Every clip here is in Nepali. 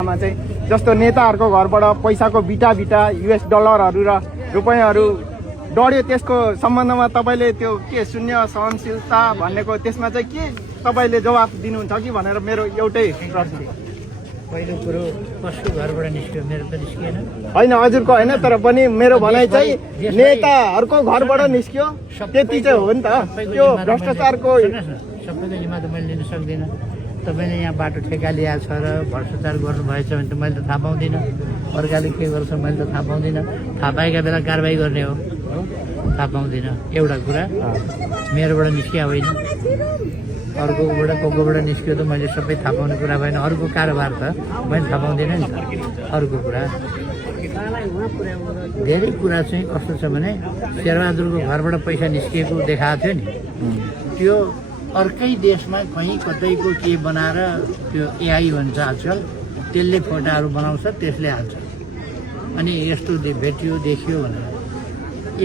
चाहिँ जस्तो नेताहरूको घरबाट पैसाको बिटा US डलरहरू र रुपैयाँहरू डढ्यो, त्यसको सम्बन्धमा तपाईँले त्यो के शून्य सहनशीलता भनेको त्यसमा चाहिँ के तपाईँले जवाफ दिनुहुन्छ कि भनेर मेरो एउटै प्रश्न। पहिलो कुरो कसको घरबाट निस्क्यो? मेरो त निस्किएन। होइन हजुरको होइन, तर पनि मेरो भनाइ चाहिँ नेताहरूको घरबाट निस्क्यो त्यति चाहिँ हो नि त। त्यो भ्रष्टाचारको सबैको जिम्मा त मैले लिन सक्दिनँ। तपाईँले यहाँ बाटो ठेका ल्याएको छ र भ्रष्टाचार गर्नुभएछ भने त मैले त थाहा पाउँदिनँ। अर्काले के गर्छ मैले त थाहा पाउँदिनँ। थाहा पाएका बेला कारवाही गर्ने हो, थाहा पाउँदिनँ। एउटा कुरा मेरोबाट निस्किया होइन, अर्कोबाट कोबाट निस्क्यो त मैले सबै थाहा पाउने कुरा भएन। अर्को कारोबार त मैले थाहा पाउँदिनँ नि त। अर्को कुरा धेरै कुरा चाहिँ कस्तो छ भने शेरबहादुरको घरबाट पैसा निस्किएको देखाएको थियो नि, त्यो अर्कै देशमा कहीँ कतैको के बनाएर त्यो AI भन्छ आजकल, त्यसले फोटाहरू बनाउँछ, त्यसले हाल्छ। अनि यस्तो भेटियो देखियो भनेर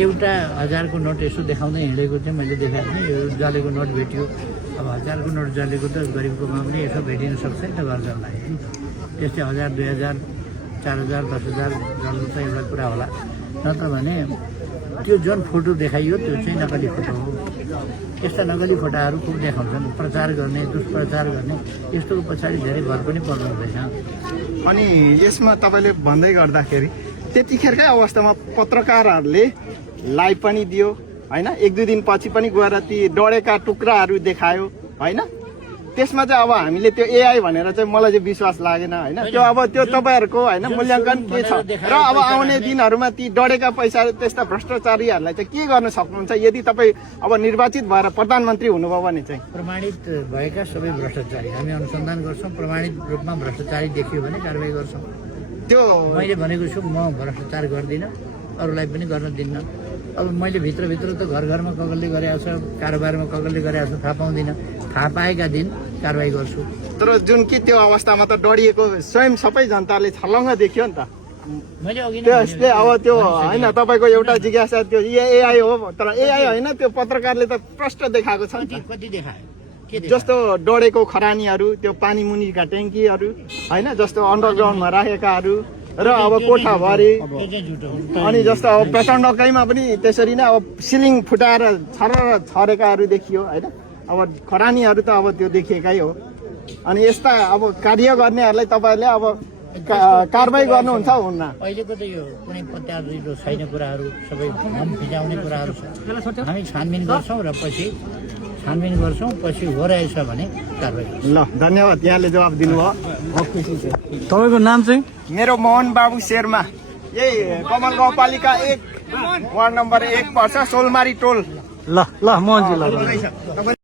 एउटा 1000को नोट यसो देखाउँदै हिँडेको चाहिँ मैले देखाएको थिएँ। यो जलेको नोट भेटियो। अब 1000को नोट जलेको त गरिबकोमा पनि यसो भेटिन सक्छ नि त घर जल्लाई। त्यस्तै 1000, 2000, 4000, 10000 जल्नु त एउटा कुरा होला। नत्र भने त्यो जुन फोटो देखाइयो त्यो चाहिँ नकली फोटो हो। यस्ता नकली फोटाहरू खुब देखाउँछन्, प्रचार गर्ने, दुष्प्रचार गर्ने। यस्तो पछाडि धेरै भर पनि पर्नु हुँदैन। अनि यसमा तपाईँले भन्दै गर्दाखेरि त्यतिखेरकै अवस्थामा पत्रकारहरूले लाइभ पनि दियो होइन, 1-2 दिनपछि पनि गएर ती डढेका टुक्राहरू देखायो होइन। त्यसमा चाहिँ अब हामीले त्यो AI भनेर चाहिँ मलाई चाहिँ विश्वास लागेन होइन। त्यो अब त्यो तपाईँहरूको होइन मूल्याङ्कन के छ र अब आउने दिनहरूमा ती डढेका पैसा त्यस्ता भ्रष्टाचारीहरूलाई चाहिँ के गर्न सक्नुहुन्छ यदि तपाईँ अब निर्वाचित भएर प्रधानमन्त्री हुनुभयो भने चाहिँ? प्रमाणित भएका सबै भ्रष्टाचारी हामी अनुसन्धान गर्छौँ। प्रमाणित रूपमा भ्रष्टाचारी देखियो भने कारवाही गर्छौँ। त्यो मैले भनेको छु म भ्रष्टाचार गर्दिनँ, अरूलाई पनि गर्न दिन्न। अब मैले भित्रभित्र त घर घरमा कगलले गरेको छ, कारोबारमा कगलले गरेको छ थाहा पाउँदिनँ। थाहा पाएका दिन कारवाही गर्छु। तर जुन कि त्यो अवस्थामा त डढिएको स्वयं सबै जनताले छलङ्ग देखियो नि त। मैले अघि त्यसले अब त्यो होइन तपाईँको एउटा जिज्ञासा त्यो AI हो, तर AI होइन त्यो पत्रकारले त प्रष्ट देखाएको छ। कति देखायो? जस्तो डढेको खरानीहरू, त्यो पानी मुनिका ट्याङ्कीहरू होइन, जस्तो अन्डरग्राउन्डमा राखेकाहरू र अब कोठाभरि। अनि जस्तो अब प्रचण्डकैमा पनि त्यसरी नै अब सिलिङ फुटाएर छरेकाहरू देखियो होइन। अब खरानीहरू त अब त्यो देखिएकै हो। अनि यस्ता अब कार्य गर्नेहरूलाई तपाईँहरूले अब कारवाही गर्नुहुन्छ हुन्न? अहिलेको त यो कुनै पत्यारिलो छैन, कुराहरू सबै हम फिजाउने कुराहरू छ। हामी छानबिन गर्छौँ र पछि हो रहेछ भने कारवाही। ल धन्यवाद, यहाँले जवाब दिनुभयो, म खुसी छु। तपाईँको नाम चाहिँ? मेरो मोहन बाबु शेर्मा, यही कमल गाउँपालिका 1 वार्ड नम्बर 1 पर्छ, सोलमारी टोल। ल मोहनजी ल।